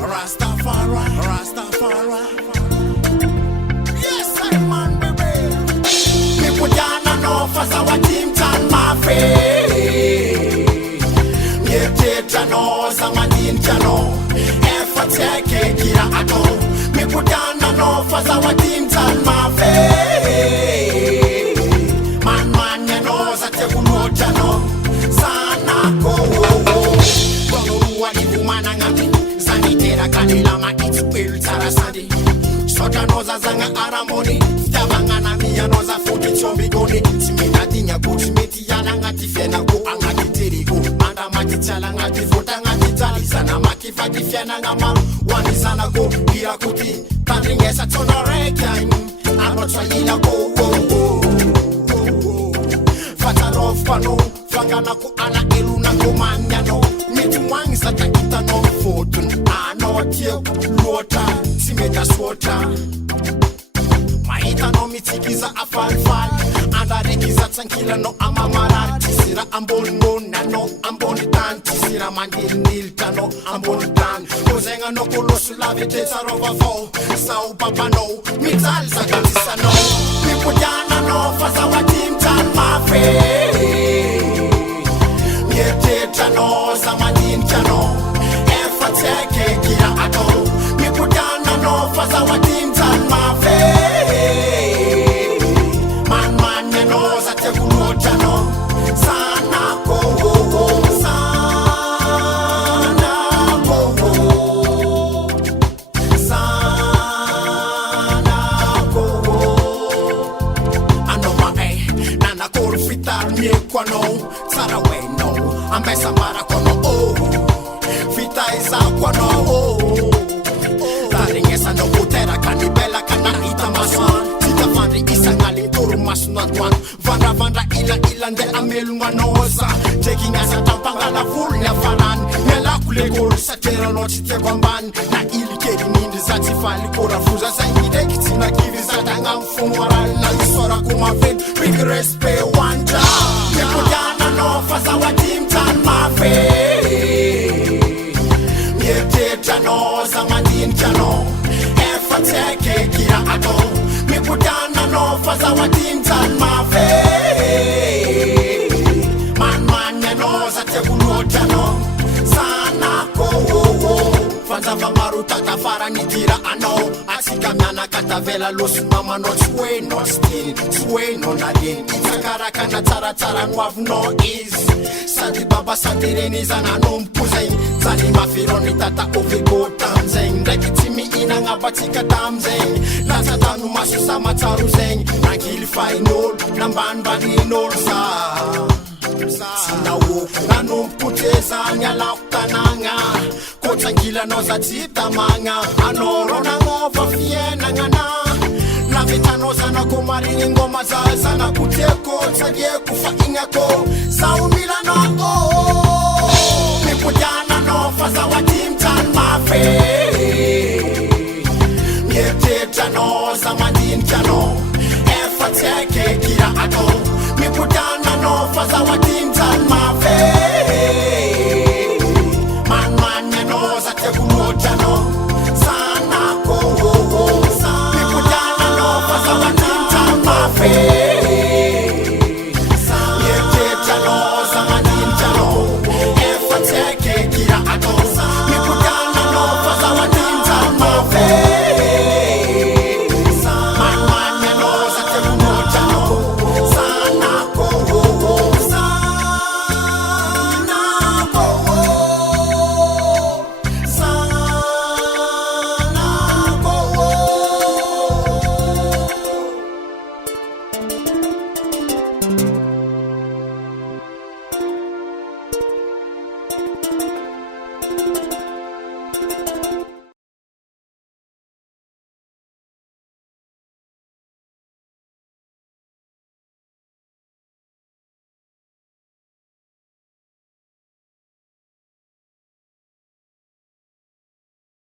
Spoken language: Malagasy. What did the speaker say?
Rastafari, Rastafari. Yes, I man, baby. Me put down an offer, so our team turn my face. Me teacher knows, I'm a ninja, no. Effort, take kira ato. Me put down an offer, so our team turn my face. Man, you know, that you know, no. Sana ko. Kanila ma it's will tarasadi Sota noza zanga aramoni Tabanga na miya noza fuki chombi goni Timina dinya go timeti yana ngati fena go Angati tiri go Manda mati chala ngati futa ngati tali Sana maki fati fena ngama Wani sana go Ira kuti Tandringesa tono rekyang Anotwa ila go Fata rof pano Fangana ku ana elu na kumanya no Mitu wangi sata kita no fortune Lota, simeta swota Maita no mitikiza afalfal Anda rekiza tankila no amamarati Sira amboni mona no amboni tanti Sira mandil nilta no amboni tan Kozenga no kolosu lave teta rova fo Sao papa no, mital sa gatisa no Mipo jana no, fasa wa team tan mafe Mie teta no, sama ninja no Efa teke kira ato Cause our team turn my face. Man, you know that you know, Jano. Sana go, sana go, sana go. I know my nana call fitar me kwano. Saraway no, I'm besa marakono. Oh, fita is a kwano. Esa no putera kanibela kana ita maswan Tita vandri isa ngali turu not one Vandra ila nde amelu manoza Taking as a tampanga la full ya faran Nela kule kol satera no chite kwamban Na ili keri nindi zati fali kora fuza Sa ingide kitina kivi zata nga mfumwaral Na isora kuma ven Big respect one job Yepo jana no fasa wa team tan mafe Mieteta no zamandin jano Take kira ato Me put down an offer so our team turn my face Man, you know that you know Jano Sana ko Fanza vamaru tata fara ni tira ano Asika miana katavela los mama not sway not still Sway no nadin Itakara kana tara nwavu no is Sadi baba satireni zana no mpuzeng Zali mafironi tata ovego tamzeng Rekitimi inanga batika tamzeng Laza tanu masusa mataru zeng Nangili final Nambanbani nol sa Sina woku Nanu mputeza nyala utananga Kotangila noza tita manga Anoro na ngova fiena ngana Lavita zana kumari ngoma za zana kuteko Tsadie kufa ingako Saumila no Mipujana no Fasa wa team tan mafe Mieteta no Samandin jano